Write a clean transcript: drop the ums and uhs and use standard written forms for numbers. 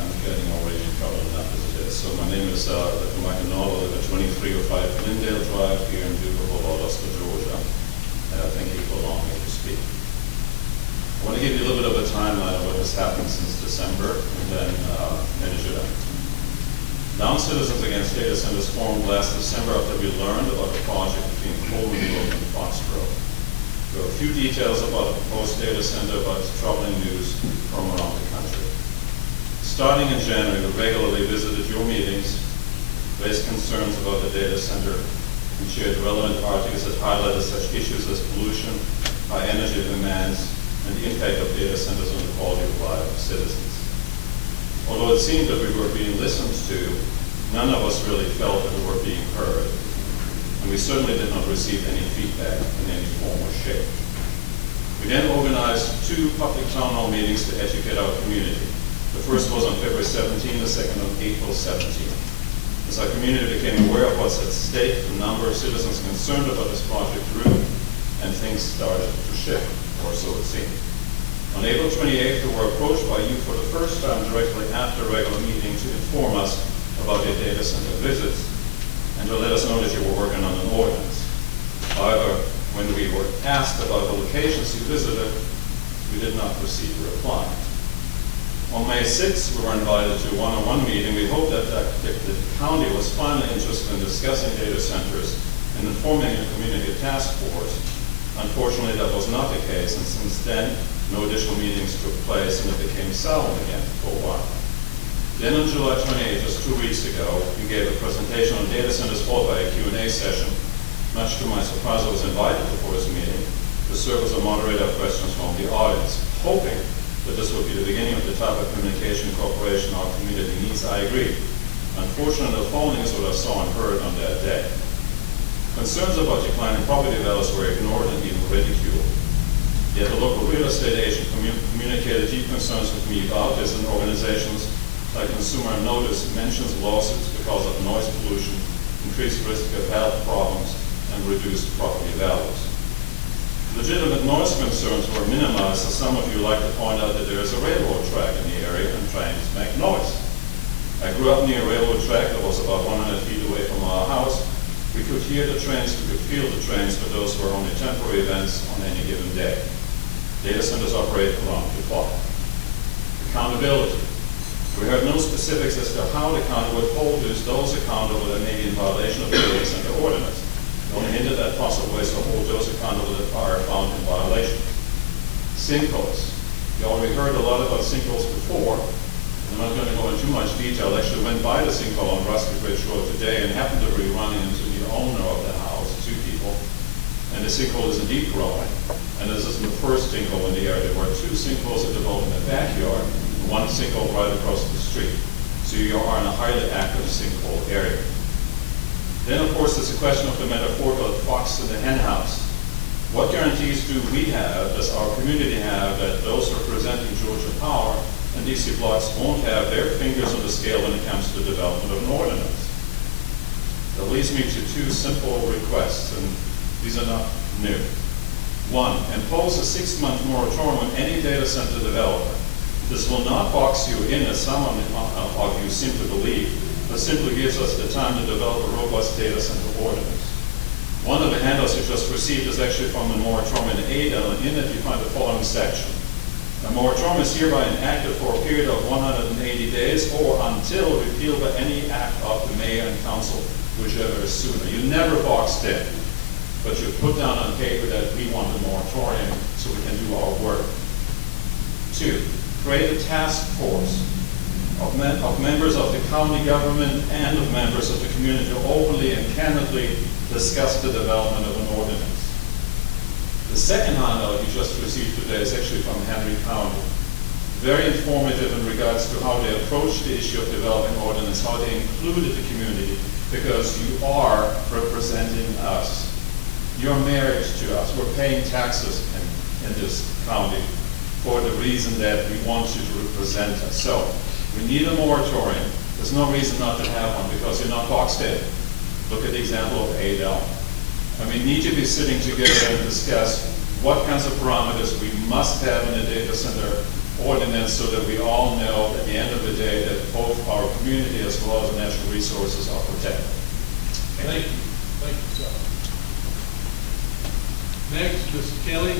I'm getting already in trouble enough as it is. So my name is Dr. Michael Noll. I live at 2305 Glendale Drive here in beautiful Lowndes, Georgia. Thank you for allowing me to speak. I want to give you a little bit of a timeline of what has happened since December and then finish it up. Lowndes Citizens Against Data Centers formed last December after we learned about a project between Quarterman and Foxborough. There are a few details about the proposed data center, but it's troubling news from around the country. Starting in January, we regularly visited your meetings, raised concerns about the data center, and shared relevant articles that highlighted such issues as pollution, high energy demands, and the impact of data centers on the quality of life of citizens. Although it seemed that we were being listened to, none of us really felt that we were being heard. And we certainly did not receive any feedback in any form or shape. We then organized 2 public town hall meetings to educate our community. The first was on February 17, the second on April 17. As our community became aware of what's at stake, the number of citizens concerned about this project grew, and things started to shift, or so it seemed. On April 28th, we were approached by you for the first time directly after a regular meeting to inform us about your data center visits and to let us know that you were working on an ordinance. However, when we were asked about the locations you visited, we did not receive a reply. On May 6th, we were invited to a one-on-one meeting. We hoped that if the county was finally interested in discussing data centers and informing a community task force. Unfortunately, that was not the case, and since then, no additional meetings took place, and it became silent again for a while. Then on July 28th, just 2 weeks ago, you gave a presentation on data centers followed by a Q&A session. Much to my surprise, I was invited before this meeting to serve as a moderator of questions from the audience, hoping that this would be the beginning of the type of communication and cooperation our community needs. I agree. Unfortunately, the following is what I saw and heard on that day. Concerns about declining property values were ignored and even ridiculed. Yet the local real estate agent communicated deep concerns with me about this, and organizations like Consumer Notice mentions lawsuits because of noise pollution, increased risk of health problems, and reduced property values. Legitimate noise concerns were minimized, as some of you like to point out that there is a railroad track in the area and trains make noise. I grew up near a railroad track that was about 100 feet away from our house. We could hear the trains, we could feel the trains, but those were only temporary events on any given day. Data centers operate around the clock. Accountability. We heard no specifics as to how the county would hold those accountable that may be in violation of the data center ordinance. The only hinted at possible ways to hold those accountable that are found in violation. Sinkholes. You already heard a lot about sinkholes before. I'm not going to go into too much detail. I actually went by the sinkhole on Rusty Bridge Road today and happened to be running into the owner of the house, 2 people. And the sinkhole is indeed growing. And this isn't the first sinkhole in the area. There were 2 sinkholes that developed in the backyard, and 1 sinkhole right across the street. So you are in a highly active sinkhole area. Then, of course, there's a question of the metaphorical fox in the hen house. What guarantees do we have, does our community have, that those representing Georgia Power and DC Blocks won't have their fingers on the scale when it comes to the development of an ordinance? That leads me to 2 simple requests, and these are not new. 1, impose a 6-month moratorium on any data center developer. This will not box you in, as some of you seem to believe, but simply gives us the time to develop a robust data center ordinance. One of the handouts you just received is actually from the moratorium in Adel, and in it you find the following section. The moratorium is hereby enacted for a period of 180 days or until repealed by any act of the mayor and council, whichever is sooner. You never boxed in, but you put down on paper that we want a moratorium so we can do our work. 2, create a task force of members of the county government and of members of the community to openly and candidly discuss the development of an ordinance. The second handout you just received today is actually from Henry County. Very informative in regards to how they approach the issue of developing ordinance, how they included the community, because you are representing us. You're married to us. We're paying taxes in this county for the reason that we want you to represent us. So we need a moratorium. There's no reason not to have one because you're not boxed in. Look at the example of Adel. And we need to be sitting together and discuss what kinds of parameters we must have in a data center ordinance so that we all know at the end of the day that both our community as well as the natural resources are protected. Thank you. Thank you, sir. Next, Mr. Kelly.